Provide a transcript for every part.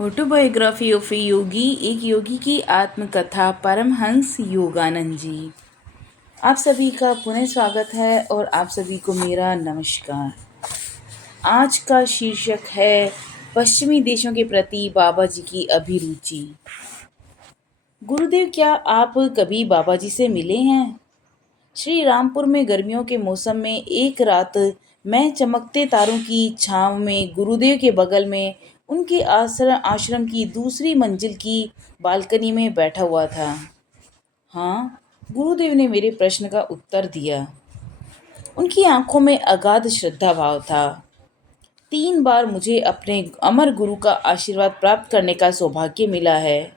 Autobiography of ए योगी, एक योगी की आत्मकथा, परमहंस योगानंद जी। आप सभी का पुनः स्वागत है और आप सभी को मेरा नमस्कार। आज का शीर्षक है पश्चिमी देशों के प्रति बाबा जी की अभिरुचि। गुरुदेव, क्या आप कभी बाबा जी से मिले हैं? श्री रामपुर में गर्मियों के मौसम में एक रात मैं चमकते तारों की छांव में गुरुदेव के बगल में उनके आश्रम की दूसरी मंजिल की बालकनी में बैठा हुआ था। हाँ, गुरुदेव ने मेरे प्रश्न का उत्तर दिया। उनकी आंखों में अगाध श्रद्धा भाव था। 3 बार मुझे अपने अमर गुरु का आशीर्वाद प्राप्त करने का सौभाग्य मिला है।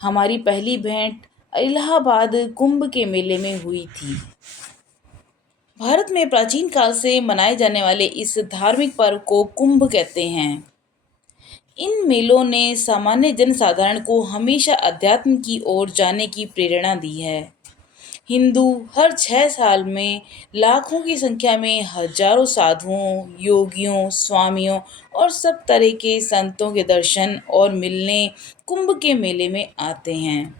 हमारी पहली भेंट इलाहाबाद कुंभ के मेले में हुई थी। भारत में प्राचीन काल से मनाए जाने वाले इस धार्मिक पर्व को कुंभ कहते हैं। इन मेलों ने सामान्य जन साधारण को हमेशा अध्यात्म की ओर जाने की प्रेरणा दी है। हिंदू हर 6 साल में लाखों की संख्या में हजारों साधुओं, योगियों, स्वामियों और सब तरह के संतों के दर्शन और मिलने कुंभ के मेले में आते हैं।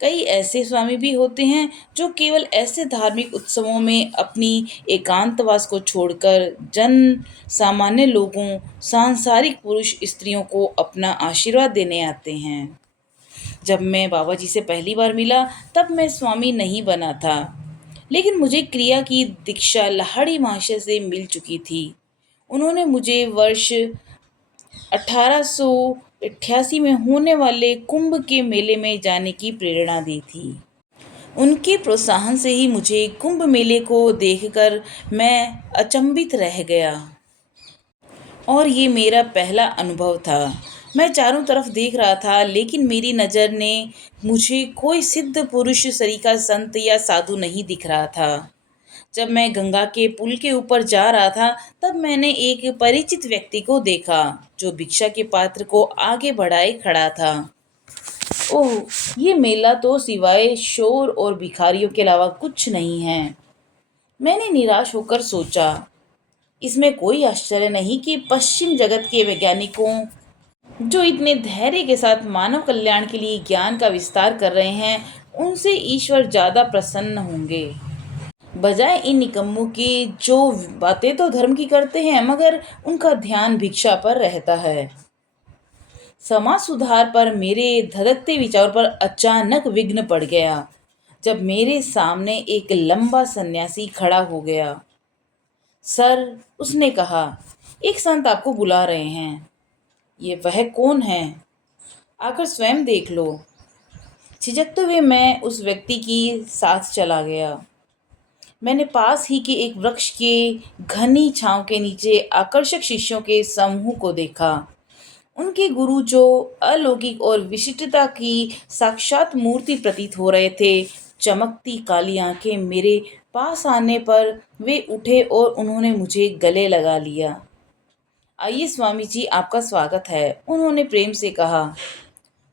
कई ऐसे स्वामी भी होते हैं जो केवल ऐसे धार्मिक उत्सवों में अपनी एकांतवास को छोड़कर जन सामान्य लोगों, सांसारिक पुरुष स्त्रियों को अपना आशीर्वाद देने आते हैं। जब मैं बाबा जी से पहली बार मिला तब मैं स्वामी नहीं बना था, लेकिन मुझे क्रिया की दीक्षा लाहिड़ी महाशय से मिल चुकी थी। उन्होंने मुझे वर्ष 1888 में होने वाले कुंभ के मेले में जाने की प्रेरणा दी थी। उनके प्रोत्साहन से ही मुझे कुंभ मेले को देखकर मैं अचंभित रह गया और ये मेरा पहला अनुभव था। मैं चारों तरफ देख रहा था, लेकिन मेरी नज़र ने मुझे कोई सिद्ध पुरुष सरीखा संत या साधु नहीं दिख रहा था। जब मैं गंगा के पुल के ऊपर जा रहा था तब मैंने एक परिचित व्यक्ति को देखा जो भिक्षा के पात्र को आगे बढ़ाए खड़ा था। ओह, ये मेला तो सिवाय शोर और भिखारियों के अलावा कुछ नहीं है। मैंने निराश होकर सोचा, इसमें कोई आश्चर्य नहीं कि पश्चिम जगत के वैज्ञानिकों जो इतने धैर्य के साथ मानव कल्याण के लिए ज्ञान का विस्तार कर रहे हैं, उनसे ईश्वर ज़्यादा प्रसन्न होंगे, बजाय इन निकम्मों के जो बातें तो धर्म की करते हैं मगर उनका ध्यान भिक्षा पर रहता है। समाज सुधार पर मेरे धधकते विचार पर अचानक विघ्न पड़ गया जब मेरे सामने एक लंबा सन्यासी खड़ा हो गया। सर, उसने कहा, एक संत आपको बुला रहे हैं। ये वह कौन है? आकर स्वयं देख लो। झिझकते हुए मैं उस व्यक्ति की साथ चला गया। मैंने पास ही के एक वृक्ष के घनी छांव के नीचे आकर्षक शिष्यों के समूह को देखा। उनके गुरु जो अलौकिक और विशिष्टता की साक्षात मूर्ति प्रतीत हो रहे थे, चमकती काली आंखें मेरे पास आने पर वे उठे और उन्होंने मुझे गले लगा लिया। आइए स्वामी जी, आपका स्वागत है, उन्होंने प्रेम से कहा।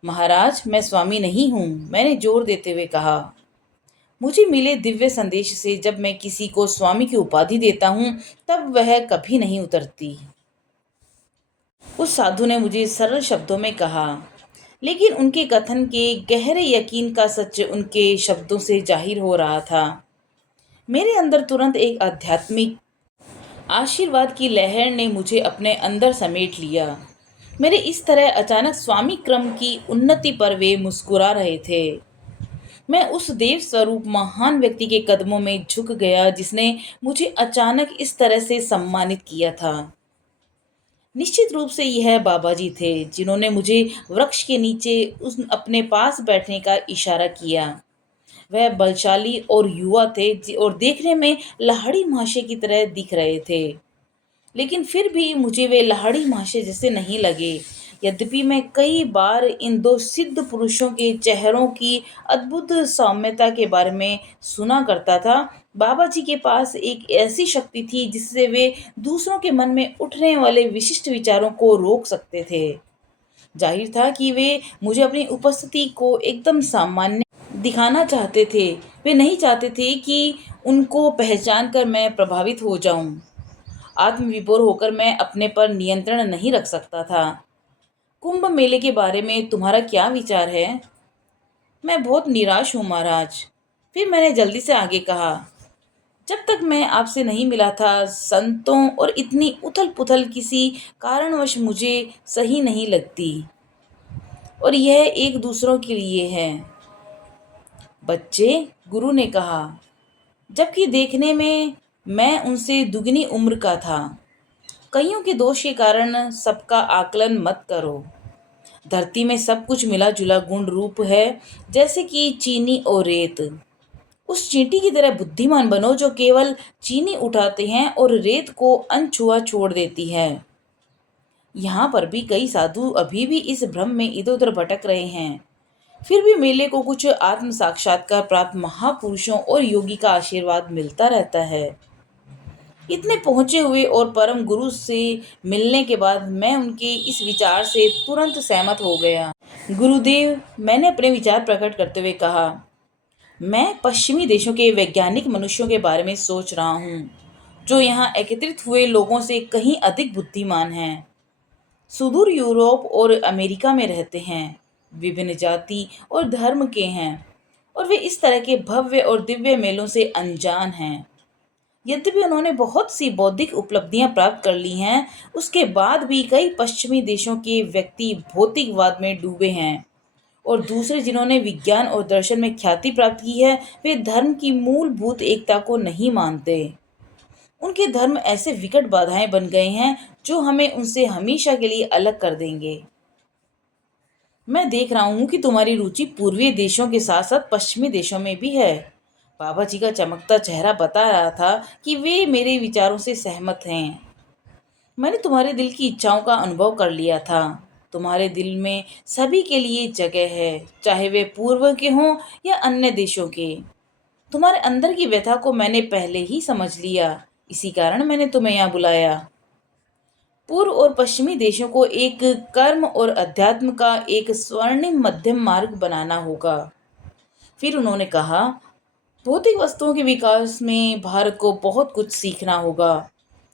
महाराज, मैं स्वामी नहीं हूँ, मैंने जोर देते हुए कहा। मुझे मिले दिव्य संदेश से जब मैं किसी को स्वामी की उपाधि देता हूँ तब वह कभी नहीं उतरती, उस साधु ने मुझे सरल शब्दों में कहा। लेकिन उनके कथन के गहरे यकीन का सच उनके शब्दों से जाहिर हो रहा था। मेरे अंदर तुरंत एक आध्यात्मिक आशीर्वाद की लहर ने मुझे अपने अंदर समेट लिया। मेरे इस तरह अचानक स्वामी क्रम की उन्नति पर वे मुस्कुरा रहे थे। मैं उस देव स्वरूप महान व्यक्ति के कदमों में झुक गया जिसने मुझे अचानक इस तरह से सम्मानित किया था। निश्चित रूप से यह बाबा जी थे जिन्होंने मुझे वृक्ष के नीचे उस अपने पास बैठने का इशारा किया। वह बलशाली और युवा थे और देखने में लाहिड़ी महाशय की तरह दिख रहे थे, लेकिन फिर भी मुझे वे लाहिड़ी महाशय जैसे नहीं लगे। यद्यपि मैं कई बार इन दो सिद्ध पुरुषों के चेहरों की अद्भुत सौम्यता के बारे में सुना करता था, बाबा जी के पास एक ऐसी शक्ति थी जिससे वे दूसरों के मन में उठने वाले विशिष्ट विचारों को रोक सकते थे। जाहिर था कि वे मुझे अपनी उपस्थिति को एकदम सामान्य दिखाना चाहते थे। वे नहीं चाहते थे कि उनको पहचान कर मैं प्रभावित हो जाऊं। आत्मविभोर होकर मैं अपने पर नियंत्रण नहीं रख सकता था। कुंभ मेले के बारे में तुम्हारा क्या विचार है? मैं बहुत निराश हूँ महाराज। फिर मैंने जल्दी से आगे कहा, जब तक मैं आपसे नहीं मिला था संतों और इतनी उथल पुथल किसी कारणवश मुझे सही नहीं लगती। और यह एक दूसरों के लिए है। बच्चे, गुरु ने कहा, जबकि देखने में मैं उनसे दुगनी उम्र का था। कईयों के दोष के कारण सबका आकलन मत करो। धरती में सब कुछ मिला जुला गुण रूप है, जैसे कि चीनी और रेत। उस चींटी की तरह बुद्धिमान बनो जो केवल चीनी उठाते हैं और रेत को अनछुआ छोड़ देती है। यहाँ पर भी कई साधु अभी भी इस भ्रम में इधर उधर भटक रहे हैं। फिर भी मेले को कुछ आत्म साक्षात्कार प्राप्त महापुरुषों और योगी का आशीर्वाद मिलता रहता है। इतने पहुंचे हुए और परम गुरु से मिलने के बाद मैं उनके इस विचार से तुरंत सहमत हो गया। गुरुदेव, मैंने अपने विचार प्रकट करते हुए कहा, मैं पश्चिमी देशों के वैज्ञानिक मनुष्यों के बारे में सोच रहा हूँ, जो यहाँ एकत्रित हुए लोगों से कहीं अधिक बुद्धिमान हैं। सुदूर यूरोप और अमेरिका में रहते हैं, विभिन्न जाति और धर्म के हैं, और वे इस तरह के भव्य और दिव्य मेलों से अनजान हैं। यद्यपि उन्होंने बहुत सी बौद्धिक उपलब्धियां प्राप्त कर ली हैं, उसके बाद भी कई पश्चिमी देशों के व्यक्ति भौतिकवाद में डूबे हैं, और दूसरे जिन्होंने विज्ञान और दर्शन में ख्याति प्राप्त की है, वे धर्म की मूलभूत एकता को नहीं मानते। उनके धर्म ऐसे विकट बाधाएं बन गए हैं जो हमें उनसे हमेशा के लिए अलग कर देंगे। मैं देख रहा हूँ कि तुम्हारी रुचि पूर्वी देशों के साथ साथ पश्चिमी देशों में भी है। बाबा जी का चमकता चेहरा बता रहा था कि वे मेरे विचारों से सहमत हैं। मैंने तुम्हारे दिल की इच्छाओं का अनुभव कर लिया था। तुम्हारे दिल में सभी के लिए जगह है, चाहे वे पूर्व के हों या अन्य देशों के। तुम्हारे अंदर की व्यथा को मैंने पहले ही समझ लिया, इसी कारण मैंने तुम्हें यहाँ बुलाया। पूर्व और पश्चिमी देशों को एक कर्म और अध्यात्म का एक स्वर्णिम मध्यम मार्ग बनाना होगा। फिर उन्होंने कहा, भौतिक वस्तुओं के विकास में भारत को बहुत कुछ सीखना होगा।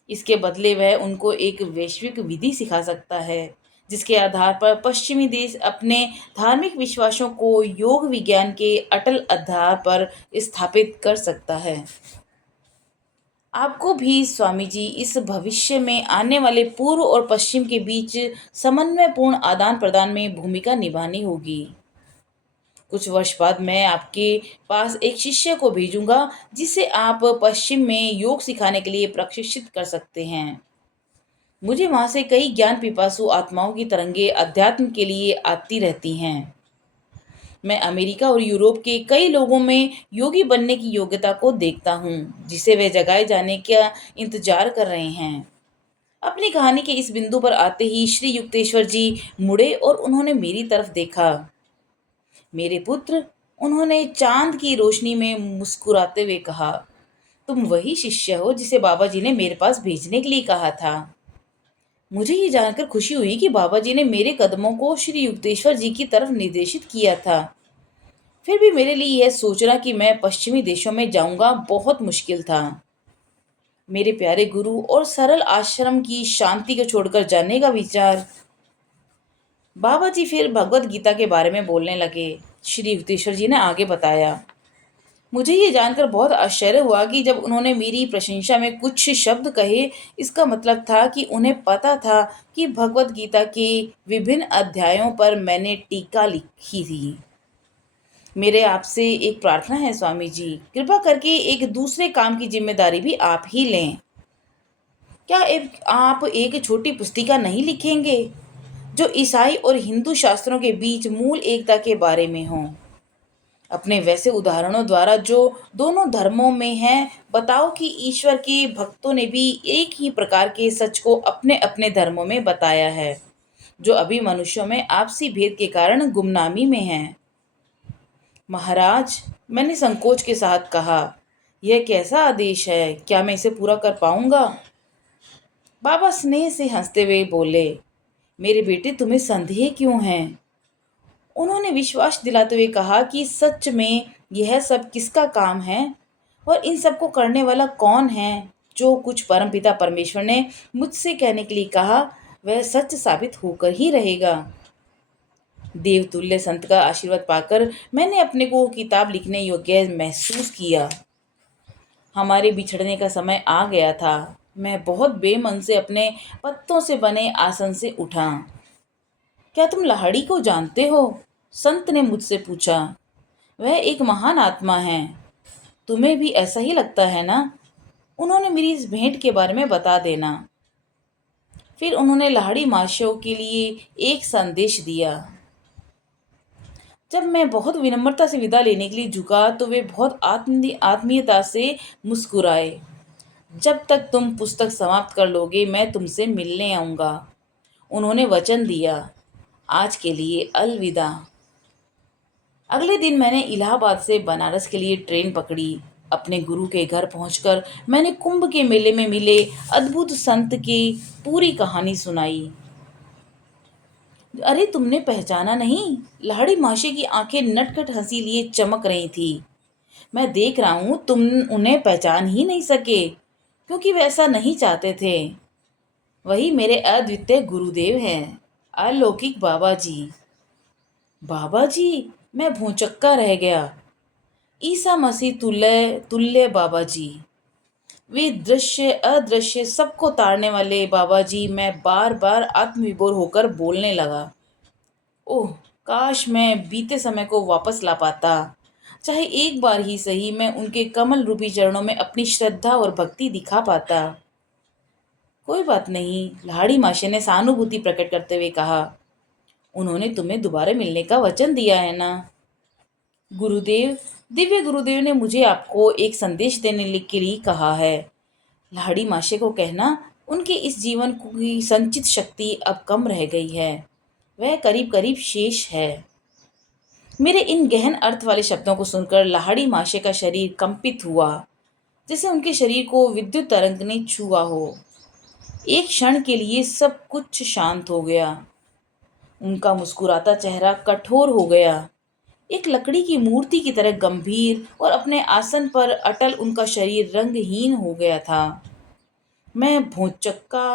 इसके बदले वह उनको एक वैश्विक विधि सिखा सकता है, जिसके आधार पर पश्चिमी देश अपने धार्मिक विश्वासों को योग विज्ञान के अटल आधार पर स्थापित कर सकता है। आपको भी स्वामी जी इस भविष्य में आने वाले पूर्व और पश्चिम के बीच समन्वयपूर्ण आदान प्रदान में भूमिका निभानी होगी। कुछ वर्ष बाद मैं आपके पास एक शिष्य को भेजूंगा, जिसे आप पश्चिम में योग सिखाने के लिए प्रशिक्षित कर सकते हैं। मुझे वहां से कई ज्ञान पिपासु आत्माओं की तरंगे अध्यात्म के लिए आती रहती हैं। मैं अमेरिका और यूरोप के कई लोगों में योगी बनने की योग्यता को देखता हूँ, जिसे वे जगाए जाने का इंतजार कर रहे हैं। अपनी कहानी के इस बिंदु पर आते ही श्री युक्तेश्वर जी मुड़े और उन्होंने मेरी तरफ देखा। मेरे पुत्र, उन्होंने चांद की रोशनी में मुस्कुराते हुए कहा, तुम वही शिष्य हो जिसे बाबा जी ने मेरे पास भेजने के लिए कहा था। मुझे ये जानकर खुशी हुई कि बाबा जी ने मेरे कदमों को श्री युक्तेश्वर जी की तरफ निर्देशित किया था। फिर भी मेरे लिए यह सोचना कि मैं पश्चिमी देशों में जाऊंगा बहुत मुश्किल था। मेरे प्यारे गुरु और सरल आश्रम की शांति को छोड़कर जाने का विचार। बाबा जी फिर भगवत गीता के बारे में बोलने लगे। श्री युक्तेश्वर जी ने आगे बताया, मुझे ये जानकर बहुत आश्चर्य हुआ कि जब उन्होंने मेरी प्रशंसा में कुछ शब्द कहे, इसका मतलब था कि उन्हें पता था कि भगवत गीता के विभिन्न अध्यायों पर मैंने टीका लिखी थी। मेरे आपसे एक प्रार्थना है स्वामी जी, कृपा करके एक दूसरे काम की जिम्मेदारी भी आप ही लें। क्या आप एक छोटी पुस्तिका नहीं लिखेंगे जो ईसाई और हिंदू शास्त्रों के बीच मूल एकता के बारे में हो? अपने वैसे उदाहरणों द्वारा जो दोनों धर्मों में हैं, बताओ कि ईश्वर के भक्तों ने भी एक ही प्रकार के सच को अपने अपने धर्मों में बताया है, जो अभी मनुष्यों में आपसी भेद के कारण गुमनामी में है। महाराज, मैंने संकोच के साथ कहा, यह कैसा आदेश है, क्या मैं इसे पूरा कर पाऊंगा? बाबा स्नेह से हंसते हुए बोले, मेरे बेटे, तुम्हें संदेह क्यों है? उन्होंने विश्वास दिलाते हुए कहा कि सच में यह सब किसका काम है और इन सब को करने वाला कौन है। जो कुछ परमपिता परमेश्वर ने मुझसे कहने के लिए कहा, वह सच साबित होकर ही रहेगा। देवतुल्य संत का आशीर्वाद पाकर मैंने अपने को किताब लिखने योग्य महसूस किया। हमारे बिछड़ने का समय आ गया था। मैं बहुत बेमन से अपने पत्तों से बने आसन से उठा। क्या तुम लाहड़ी को जानते हो? संत ने मुझसे पूछा। वह एक महान आत्मा है। तुम्हें भी ऐसा ही लगता है ना? उन्होंने मेरी इस भेंट के बारे में बता देना। फिर उन्होंने लाहड़ी माशियों के लिए एक संदेश दिया। जब मैं बहुत विनम्रता से विदा लेने के लिए झुका तो वे बहुत आत्मीयता से मुस्कुराए। जब तक तुम पुस्तक समाप्त कर लोगे मैं तुमसे मिलने आऊँगा। उन्होंने वचन दिया। आज के लिए अलविदा। अगले दिन मैंने इलाहाबाद से बनारस के लिए ट्रेन पकड़ी। अपने गुरु के घर पहुंचकर मैंने कुंभ के मेले में मिले अद्भुत संत की पूरी कहानी सुनाई। अरे तुमने पहचाना नहीं? लाहड़ी माशी की आंखें नटखट हंसी लिए चमक रही थी। मैं देख रहा हूं तुम उन्हें पहचान ही नहीं सके, क्योंकि वे ऐसा नहीं चाहते थे। वही मेरे अद्वितीय गुरुदेव हैं, अलौकिक बाबा जी। बाबा जी? मैं भौचक्का रह गया। ईसा मसीह तुल्य तुल्य बाबा जी, वे दृश्य अदृश्य सबको तारने वाले बाबा जी। मैं बार बार आत्मविभोर होकर बोलने लगा। ओह, काश मैं बीते समय को वापस ला पाता। चाहे एक बार ही सही मैं उनके कमल रूपी चरणों में अपनी श्रद्धा और भक्ति दिखा पाता। कोई बात नहीं, लाड़ी माशी ने सहानुभूति प्रकट करते हुए कहा। उन्होंने तुम्हें दोबारा मिलने का वचन दिया है ना? गुरुदेव, दिव्य गुरुदेव ने मुझे आपको एक संदेश देने के लिए कहा है। लाड़ी माशे को कहना उनके इस जीवन की संचित शक्ति अब कम रह गई है। वह करीब करीब शेष है। मेरे इन गहन अर्थ वाले शब्दों को सुनकर लाहड़ी माशे का शरीर कंपित हुआ, जैसे उनके शरीर को विद्युत तरंग ने छुआ हो। एक क्षण के लिए सब कुछ शांत हो गया। उनका मुस्कुराता चेहरा कठोर हो गया। एक लकड़ी की मूर्ति की तरह गंभीर और अपने आसन पर अटल उनका शरीर रंगहीन हो गया था। मैं भौचक्का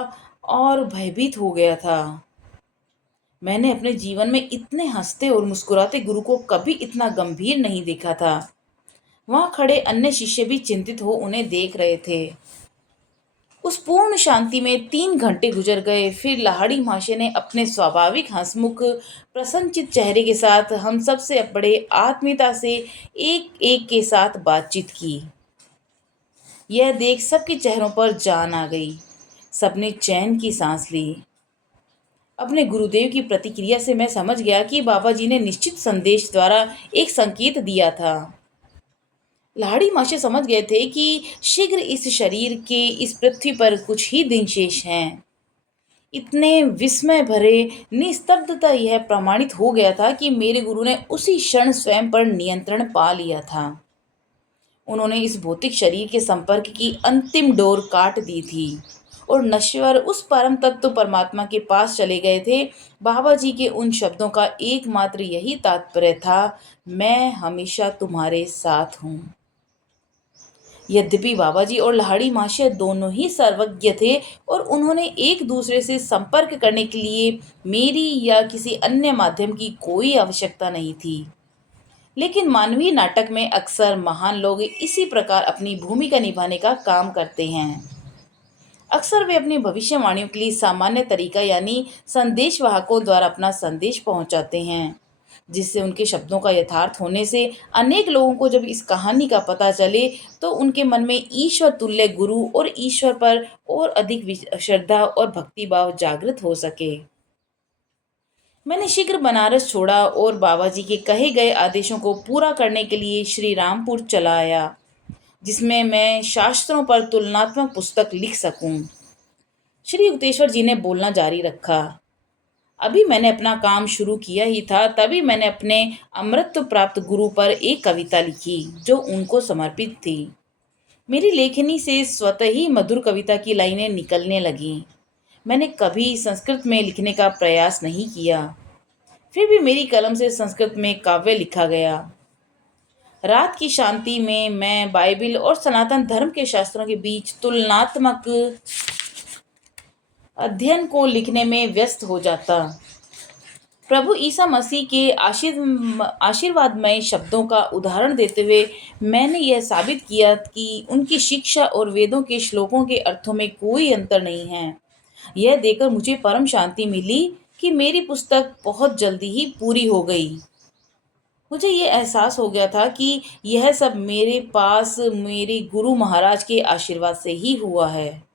और भयभीत हो गया था। मैंने अपने जीवन में इतने हंसते और मुस्कुराते गुरु को कभी इतना गंभीर नहीं देखा था। वहां खड़े अन्य शिष्य भी चिंतित हो उन्हें देख रहे थे। उस पूर्ण शांति में 3 घंटे गुजर गए। फिर लाहड़ी माशे ने अपने स्वाभाविक हंसमुख प्रसन्नचित चेहरे के साथ हम सबसे बड़े आत्मीयता से एक एक के साथ बातचीत की। यह देख सबके चेहरों पर जान आ गई। सबने चैन की सांस ली। अपने गुरुदेव की प्रतिक्रिया से मैं समझ गया कि बाबा जी ने निश्चित संदेश द्वारा एक संकेत दिया था। लाड़ी माशे समझ गए थे कि शीघ्र इस शरीर के इस पृथ्वी पर कुछ ही दिन शेष हैं। इतने विस्मय भरे निस्तब्धता यह प्रमाणित हो गया था कि मेरे गुरु ने उसी क्षण स्वयं पर नियंत्रण पा लिया था। उन्होंने इस भौतिक शरीर के संपर्क की अंतिम डोर काट दी थी और नश्वर उस परम तत्व परमात्मा के पास चले गए थे। बाबा जी के उन शब्दों का एकमात्र यही तात्पर्य था, मैं हमेशा तुम्हारे साथ हूँ। यद्यपि बाबा जी और लाहड़ी माशे दोनों ही सर्वज्ञ थे और उन्होंने एक दूसरे से संपर्क करने के लिए मेरी या किसी अन्य माध्यम की कोई आवश्यकता नहीं थी, लेकिन मानवीय नाटक में अक्सर महान लोग इसी प्रकार अपनी भूमिका निभाने का काम करते हैं। अक्सर वे अपनी भविष्यवाणियों के लिए सामान्य तरीका यानी संदेशवाहकों द्वारा अपना संदेश पहुंचाते हैं, जिससे उनके शब्दों का यथार्थ होने से अनेक लोगों को जब इस कहानी का पता चले तो उनके मन में ईश्वर तुल्य गुरु और ईश्वर पर और अधिक श्रद्धा और भक्तिभाव जागृत हो सके। मैंने शीघ्र बनारस छोड़ा और बाबा जी के कहे गए आदेशों को पूरा करने के लिए श्री रामपुर चला आया, जिसमें मैं शास्त्रों पर तुलनात्मक पुस्तक लिख सकूं। श्री युक्तेश्वर जी ने बोलना जारी रखा। अभी मैंने अपना काम शुरू किया ही था, तभी मैंने अपने अमृत प्राप्त गुरु पर एक कविता लिखी जो उनको समर्पित थी। मेरी लेखनी से स्वतः ही मधुर कविता की लाइनें निकलने लगीं। मैंने कभी संस्कृत में लिखने का प्रयास नहीं किया, फिर भी मेरी कलम से संस्कृत में काव्य लिखा गया। रात की शांति में मैं बाइबिल और सनातन धर्म के शास्त्रों के बीच तुलनात्मक अध्ययन को लिखने में व्यस्त हो जाता। प्रभु ईसा मसीह के आशीर्वादमय शब्दों का उदाहरण देते हुए मैंने यह साबित किया कि उनकी शिक्षा और वेदों के श्लोकों के अर्थों में कोई अंतर नहीं है। यह देखकर मुझे परम शांति मिली कि मेरी पुस्तक बहुत जल्दी ही पूरी हो गई। मुझे ये एहसास हो गया था कि यह सब मेरे पास मेरे गुरु महाराज के आशीर्वाद से ही हुआ है।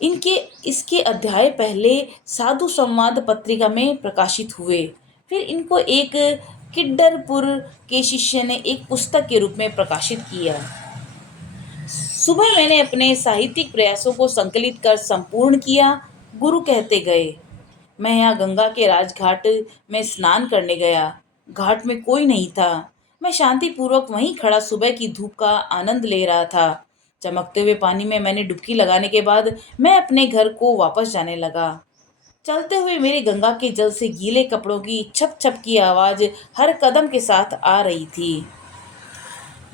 इनके इसके अध्याय पहले साधु संवाद पत्रिका में प्रकाशित हुए। फिर इनको एक किड्डरपुर के शिष्य ने एक पुस्तक के रूप में प्रकाशित किया। सुबह मैंने अपने साहित्यिक प्रयासों को संकलित कर संपूर्ण किया। गुरु कहते गए, मैं यहाँ गंगा के राजघाट में स्नान करने गया। घाट में कोई नहीं था। मैं शांतिपूर्वक वहीं खड़ा सुबह की धूप का आनंद ले रहा था। चमकते हुए पानी में मैंने डुबकी लगाने के बाद मैं अपने घर को वापस जाने लगा। चलते हुए मेरे गंगा के जल से गीले कपड़ों की छप छप की आवाज हर कदम के साथ आ रही थी।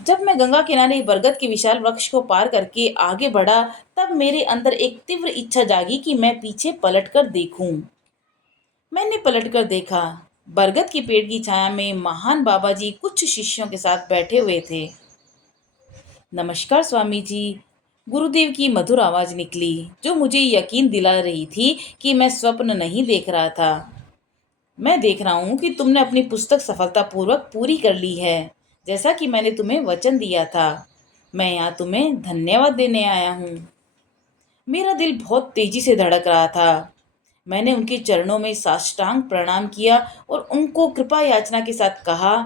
जब मैं गंगा किनारे बरगद के विशाल वृक्ष को पार करके आगे बढ़ा, तब मेरे अंदर एक तीव्र इच्छा जागी कि मैं पीछे पलटकर देखूं। मैंने पलटकर देखा। बरगद के पेड़ की छाया में महान बाबा जी कुछ शिष्यों के साथ बैठे हुए थे। नमस्कार स्वामी जी, गुरुदेव की मधुर आवाज निकली, जो मुझे यकीन दिला रही थी कि मैं स्वप्न नहीं देख रहा था। मैं देख रहा हूँ कि तुमने अपनी पुस्तक सफलतापूर्वक पूरी कर ली है, जैसा कि मैंने तुम्हें वचन दिया था। मैं यहाँ तुम्हें धन्यवाद देने आया हूँ। मेरा दिल बहुत तेजी से धड़क रहा था। मैंने उनके चरणों में साष्टांग प्रणाम किया और उनको कृपा याचना के साथ कहा,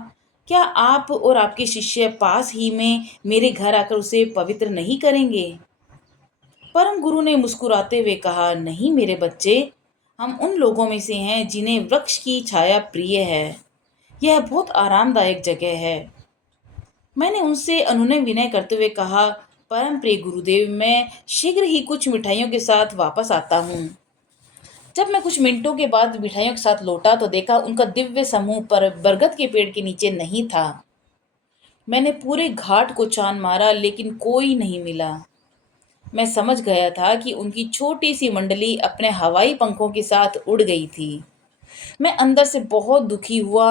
क्या आप और आपके शिष्य पास ही में मेरे घर आकर उसे पवित्र नहीं करेंगे? परम गुरु ने मुस्कुराते हुए कहा, नहीं मेरे बच्चे, हम उन लोगों में से हैं जिन्हें वृक्ष की छाया प्रिय है। यह बहुत आरामदायक जगह है। मैंने उनसे अनुनय विनय करते हुए कहा, परम प्रिय गुरुदेव, मैं शीघ्र ही कुछ मिठाइयों के साथ वापस आता हूँ। जब मैं कुछ मिनटों के बाद मिठाइयों के साथ लौटा तो देखा उनका दिव्य समूह पर बरगद के पेड़ के नीचे नहीं था। मैंने पूरे घाट को छान मारा लेकिन कोई नहीं मिला। मैं समझ गया था कि उनकी छोटी सी मंडली अपने हवाई पंखों के साथ उड़ गई थी। मैं अंदर से बहुत दुखी हुआ।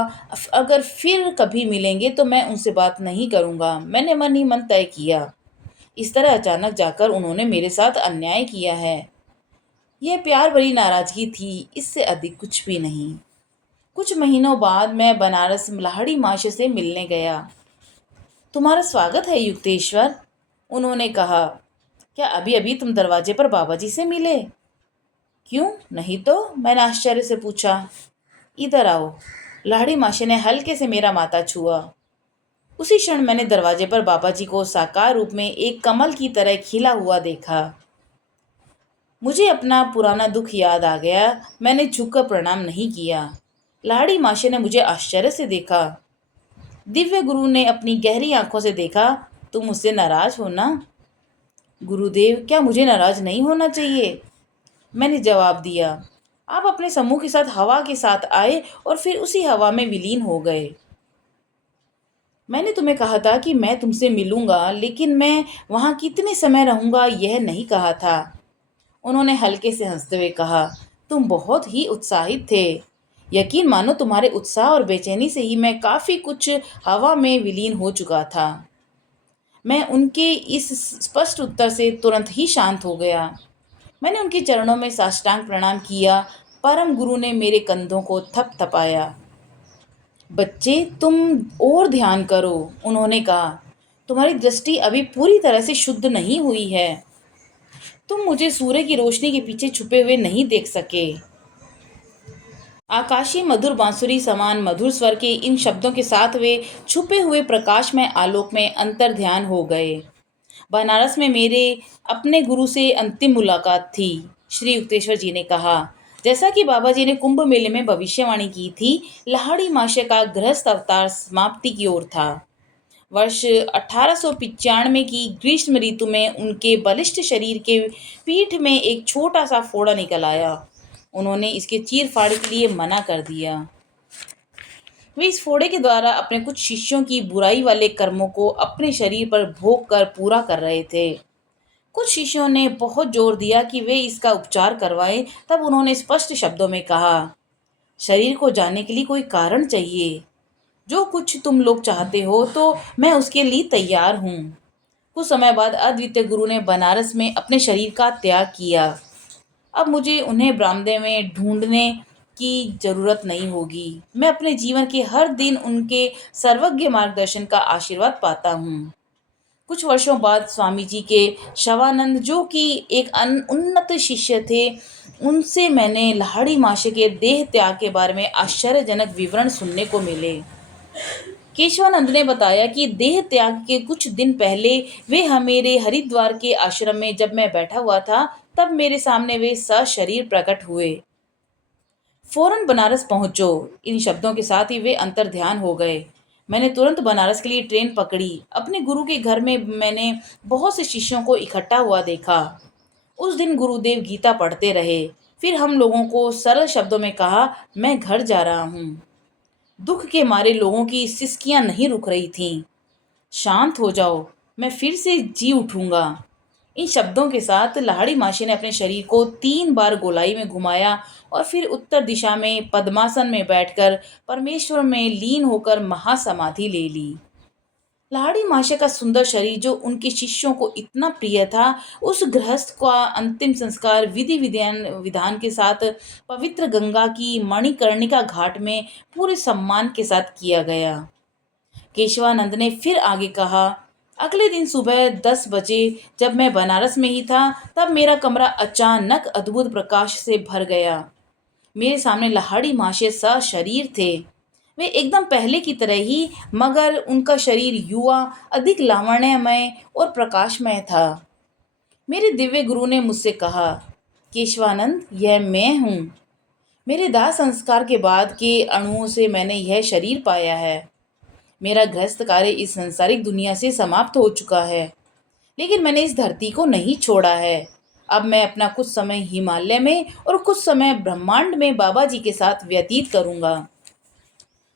अगर फिर कभी मिलेंगे तो मैं उनसे बात नहीं करूंगा, मैंने मन ही मन तय किया। इस तरह अचानक जाकर उन्होंने मेरे साथ अन्याय किया है। यह प्यार भरी नाराजगी थी, इससे अधिक कुछ भी नहीं। कुछ महीनों बाद मैं बनारस लाहड़ी माशे से मिलने गया। तुम्हारा स्वागत है युक्तेश्वर, उन्होंने कहा। क्या अभी अभी तुम दरवाजे पर बाबा जी से मिले? क्यों नहीं तो, मैंने आश्चर्य से पूछा। इधर आओ। लाहड़ी माशे ने हल्के से मेरा माथा छुआ। उसी क्षण मैंने दरवाजे पर बाबा जी को साकार रूप में एक कमल की तरह खिला हुआ देखा। मुझे अपना पुराना दुख याद आ गया। मैंने झुककर प्रणाम नहीं किया। लाड़ी माशे ने मुझे आश्चर्य से देखा। दिव्य गुरु ने अपनी गहरी आंखों से देखा, तुम मुझसे नाराज हो ना? गुरुदेव, क्या मुझे नाराज नहीं होना चाहिए? मैंने जवाब दिया। आप अपने समूह के साथ हवा के साथ आए और फिर उसी हवा में विलीन हो गए। मैंने तुम्हें कहा था कि मैं तुमसे मिलूंगा, लेकिन मैं वहां कितने समय रहूंगा यह नहीं कहा था। उन्होंने हल्के से हंसते हुए कहा, तुम बहुत ही उत्साहित थे। यकीन मानो तुम्हारे उत्साह और बेचैनी से ही मैं काफी कुछ हवा में विलीन हो चुका था। मैं उनके इस स्पष्ट उत्तर से तुरंत ही शांत हो गया। मैंने उनके चरणों में साष्टांग प्रणाम किया। परम गुरु ने मेरे कंधों को थपथपाया। बच्चे, तुम और ध्यान करो, उन्होंने कहा। तुम्हारी दृष्टि अभी पूरी तरह से शुद्ध नहीं हुई है। तुम मुझे सूर्य की रोशनी के पीछे छुपे हुए नहीं देख सके। आकाशीय मधुर बांसुरी समान मधुर स्वर के इन शब्दों के साथ वे छुपे हुए प्रकाश में आलोक में अंतर ध्यान हो गए। बनारस में मेरे अपने गुरु से अंतिम मुलाकात थी, श्री युक्तेश्वर जी ने कहा। जैसा कि बाबा जी ने कुंभ मेले में भविष्यवाणी की थी, लाहड़ी माशे का गृहस्थ अवतार समाप्ति की ओर था। वर्ष 1895 की ग्रीष्म ऋतु में उनके बलिष्ठ शरीर के पीठ में एक छोटा सा फोड़ा निकल आया। उन्होंने इसके चीर फाड़ के लिए मना कर दिया। वे इस फोड़े के द्वारा अपने कुछ शिष्यों की बुराई वाले कर्मों को अपने शरीर पर भोग कर पूरा कर रहे थे। कुछ शिष्यों ने बहुत जोर दिया कि वे इसका उपचार करवाएं। तब उन्होंने स्पष्ट शब्दों में कहा, शरीर को जाने के लिए कोई कारण चाहिए। जो कुछ तुम लोग चाहते हो तो मैं उसके लिए तैयार हूँ। कुछ समय बाद अद्वितीय गुरु ने बनारस में अपने शरीर का त्याग किया। अब मुझे उन्हें बरामदे में ढूंढने की जरूरत नहीं होगी। मैं अपने जीवन के हर दिन उनके सर्वज्ञ मार्गदर्शन का आशीर्वाद पाता हूँ। कुछ वर्षों बाद स्वामी जी के शवानंद, जो कि एक उन्नत शिष्य थे, उनसे मैंने लाहिड़ी माशे के देह त्याग के बारे में आश्चर्यजनक विवरण सुनने को मिले। केशवानंद ने बताया कि देह त्याग के कुछ दिन पहले वे मेरे हरिद्वार के आश्रम में जब मैं बैठा हुआ था, तब मेरे सामने वे सशरीर प्रकट हुए। फौरन बनारस पहुंचो, इन शब्दों के साथ ही वे अंतर ध्यान हो गए। मैंने तुरंत बनारस के लिए ट्रेन पकड़ी। अपने गुरु के घर में मैंने बहुत से शिष्यों को इकट्ठा हुआ देखा। उस दिन गुरुदेव गीता पढ़ते रहे। फिर हम लोगों को सरल शब्दों में कहा, मैं घर जा रहा हूँ। दुख के मारे लोगों की सिसकियां नहीं रुक रही थीं। शांत हो जाओ, मैं फिर से जी उठूंगा। इन शब्दों के साथ लाहिड़ी माशी ने अपने शरीर को 3 बार गोलाई में घुमाया और फिर उत्तर दिशा में पद्मासन में बैठकर परमेश्वर में लीन होकर महासमाधि ले ली। लाहिड़ी माशे का सुंदर शरीर, जो उनके शिष्यों को इतना प्रिय था, उस गृहस्थ का अंतिम संस्कार विधि विधान विधान के साथ पवित्र गंगा की मणिकर्णिका घाट में पूरे सम्मान के साथ किया गया। केशवानंद ने फिर आगे कहा, अगले दिन सुबह 10 बजे जब मैं बनारस में ही था, तब मेरा कमरा अचानक अद्भुत प्रकाश से भर गया। मेरे सामने लाहिड़ी माशे सशरीर थे। वे एकदम पहले की तरह ही, मगर उनका शरीर युवा, अधिक लावण्यमय और प्रकाशमय था। मेरे दिव्य गुरु ने मुझसे कहा, केशवानंद, यह मैं हूँ। मेरे दाह संस्कार के बाद के अणुओं से मैंने यह शरीर पाया है। मेरा गृहस्थ कार्य इस संसारिक दुनिया से समाप्त हो चुका है, लेकिन मैंने इस धरती को नहीं छोड़ा है। अब मैं अपना कुछ समय हिमालय में और कुछ समय ब्रह्मांड में बाबा जी के साथ व्यतीत करूंगा।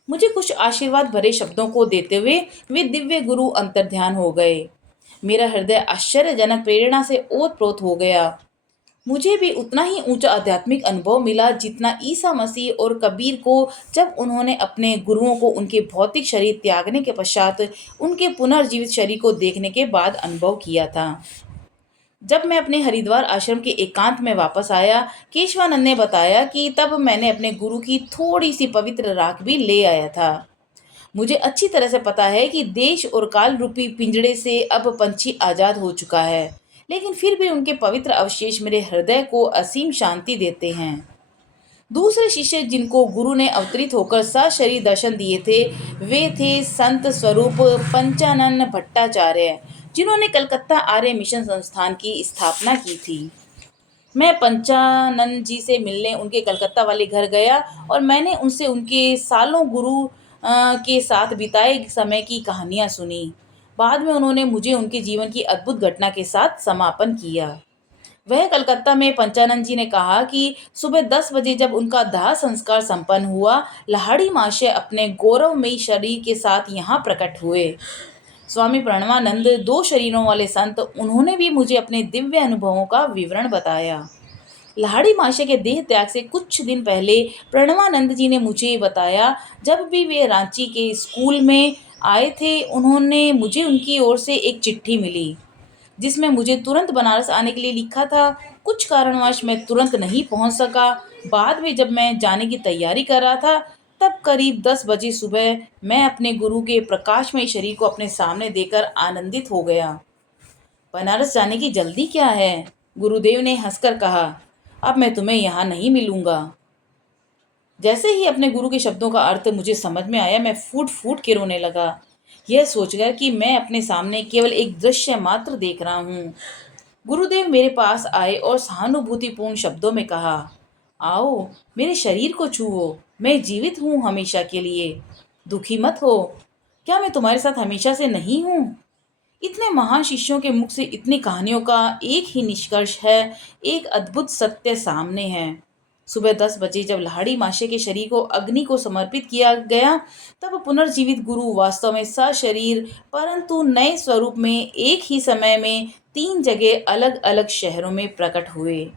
मुझे कुछ आशीर्वाद भरे शब्दों को देते हुए वे दिव्य गुरु अंतर्ध्यान हो गए। मेरा हृदय आश्चर्यजनक प्रेरणा से ओतप्रोत हो गया। मुझे भी उतना ही ऊंचा आध्यात्मिक अनुभव मिला जितना ईसा मसीह और कबीर को, जब उन्होंने अपने गुरुओं को उनके भौतिक शरीर त्यागने के पश्चात उनके पुनर्जीवित शरीर को देखने के बाद अनुभव किया था। जब मैं अपने हरिद्वार आश्रम के एकांत में वापस आया, केशवानंद ने बताया कि तब मैंने अपने गुरु की थोड़ी सी पवित्र राख भी ले आया था। मुझे अच्छी तरह से पता है कि देश और काल रूपी पिंजड़े से अब पंछी आजाद हो चुका है, लेकिन फिर भी उनके पवित्र अवशेष मेरे हृदय को असीम शांति देते हैं। दूसरे शिष्य जिनको गुरु ने अवतरित होकर सशरीर दर्शन दिए थे, वे थे संत स्वरूप पंचानन भट्टाचार्य, जिन्होंने कलकत्ता आर्य मिशन संस्थान की स्थापना की थी। मैं पंचानन जी से मिलने उनके कलकत्ता वाले घर गया और मैंने उनसे उनके सालों गुरु के साथ बिताए समय की कहानियां सुनी। बाद में उन्होंने मुझे उनके जीवन की अद्भुत घटना के साथ समापन किया। वह कलकत्ता में पंचानंद जी ने कहा कि सुबह 10 बजे जब उनका दाह संस्कार संपन्न हुआ, लाहिड़ी माशे अपने गौरवमयी शरीर के साथ यहाँ प्रकट हुए। स्वामी प्रणवानंद, 2 शरीरों वाले संत, उन्होंने भी मुझे अपने दिव्य अनुभवों का विवरण बताया। लाहिड़ी माशे के देह त्याग से कुछ दिन पहले प्रणवानंद जी ने मुझे बताया, जब भी वे रांची के स्कूल में आए थे, उन्होंने मुझे उनकी ओर से एक चिट्ठी मिली जिसमें मुझे तुरंत बनारस आने के लिए लिखा था। कुछ कारणवश मैं तुरंत नहीं पहुंच सका। बाद में जब मैं जाने की तैयारी कर रहा था, तब करीब 10 बजे सुबह मैं अपने गुरु के प्रकाशमय शरीर को अपने सामने देकर आनंदित हो गया। बनारस जाने की जल्दी क्या है? गुरुदेव ने हंसकर कहा, अब मैं तुम्हें यहाँ नहीं मिलूंगा। जैसे ही अपने गुरु के शब्दों का अर्थ मुझे समझ में आया, मैं फूट फूट के रोने लगा, यह सोचकर कि मैं अपने सामने केवल एक दृश्य मात्र देख रहा हूँ। गुरुदेव मेरे पास आए और सहानुभूतिपूर्ण शब्दों में कहा, आओ, मेरे शरीर को छुओ, मैं जीवित हूँ हमेशा के लिए। दुखी मत हो, क्या मैं तुम्हारे साथ हमेशा से नहीं हूँ? इतने महान शिष्यों के मुख से इतनी कहानियों का एक ही निष्कर्ष है, एक अद्भुत सत्य सामने है। सुबह 10 बजे जब लाहिड़ी माशे के शरीर को अग्नि को समर्पित किया गया, तब पुनर्जीवित गुरु वास्तव में सशरीर परंतु नए स्वरूप में एक ही समय में 3 जगह अलग अलग शहरों में प्रकट हुए।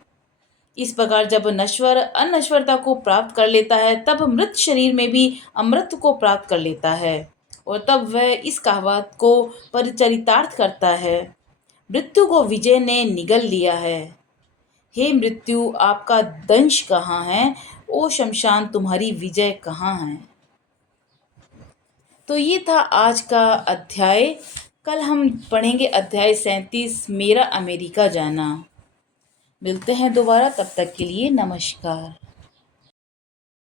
इस प्रकार जब नश्वर अनश्वरता को प्राप्त कर लेता है, तब मृत शरीर में भी अमृत को प्राप्त कर लेता है, और तब वह इस कहावत को परिचरितार्थ करता है, मृत्यु को विजय ने निगल लिया है। हे मृत्यु, आपका दंश कहाँ है? ओ शमशान, तुम्हारी विजय कहाँ है? तो ये था आज का अध्याय। कल हम पढ़ेंगे अध्याय 37, मेरा अमेरिका जाना। मिलते हैं दोबारा, तब तक के लिए नमस्कार।